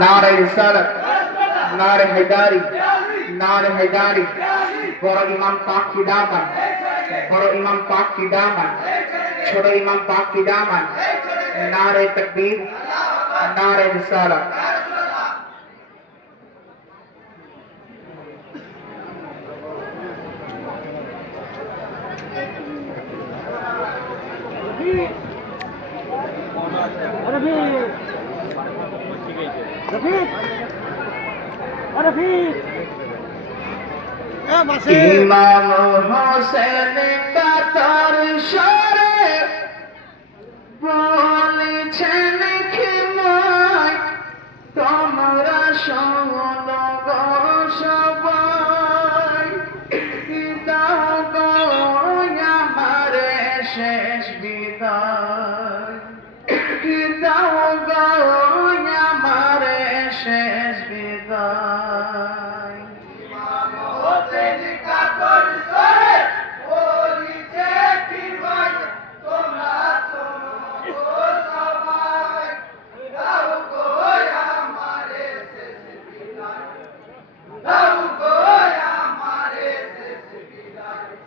नारे रिसाल नारे हैदारी नारे हैदारी बड़ो इमाम पाक की दामन बड़ो इमाम पाक की दामन छोड़ो इमाम पाक की दामन नारे तकबीर नारे रिसालत और अभी সরে বলেছেন খিমায় তোমরা শোন সবাই দাও গো আমার শেষ বিদায়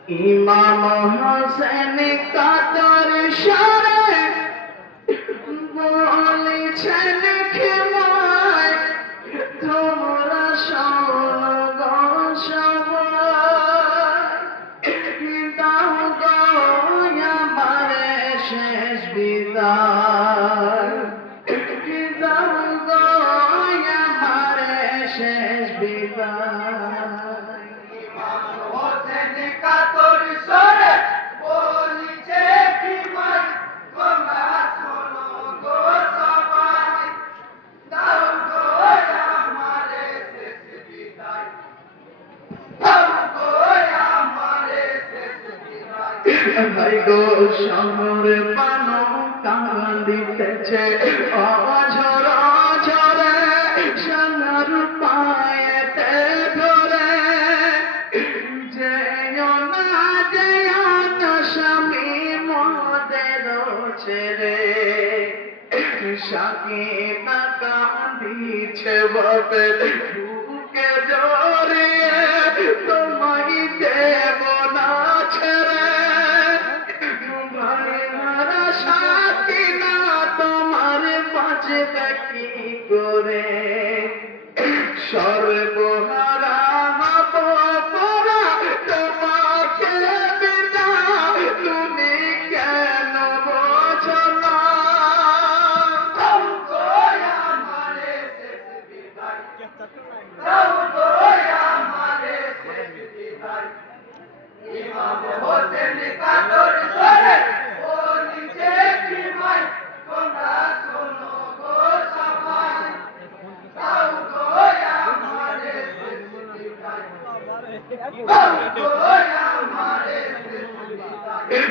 ইমাম হোসেন কাতর সরে বলেছেন খেমায় তোমরা শোন গো সবাই। দাও গো আমার শেষ বিদায়। শেষ বিদায়। ভাই গো, সমরে পানো কান্দিতেছে অঝর ঝরে সোনার পায়েতে ধরে যেও না যেও না স্বামী মদের ছেড়ে সাকি না কান্দিছে বাপের বুকে জড়িয়ে তোমায় দেব না। বাঁচবে কি করে। সর্বহারা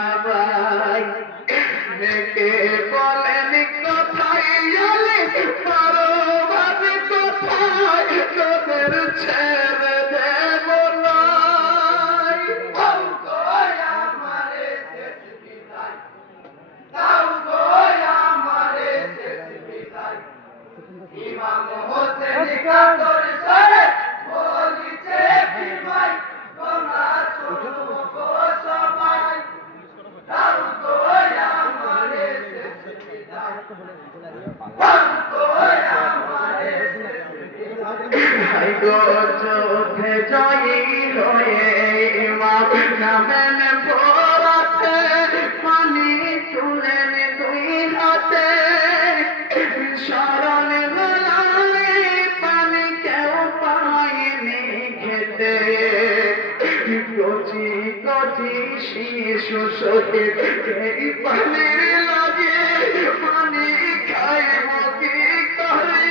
না ভাই জয়ী হয়ে ইমাম নামেন পরাতে পানি তুলেন দুই হাতে। শরণ গলায় পানি কেউ খেতে। কচি কচি শিশু শহীদ এই পানির লাগে, পানি খাইব কি করে।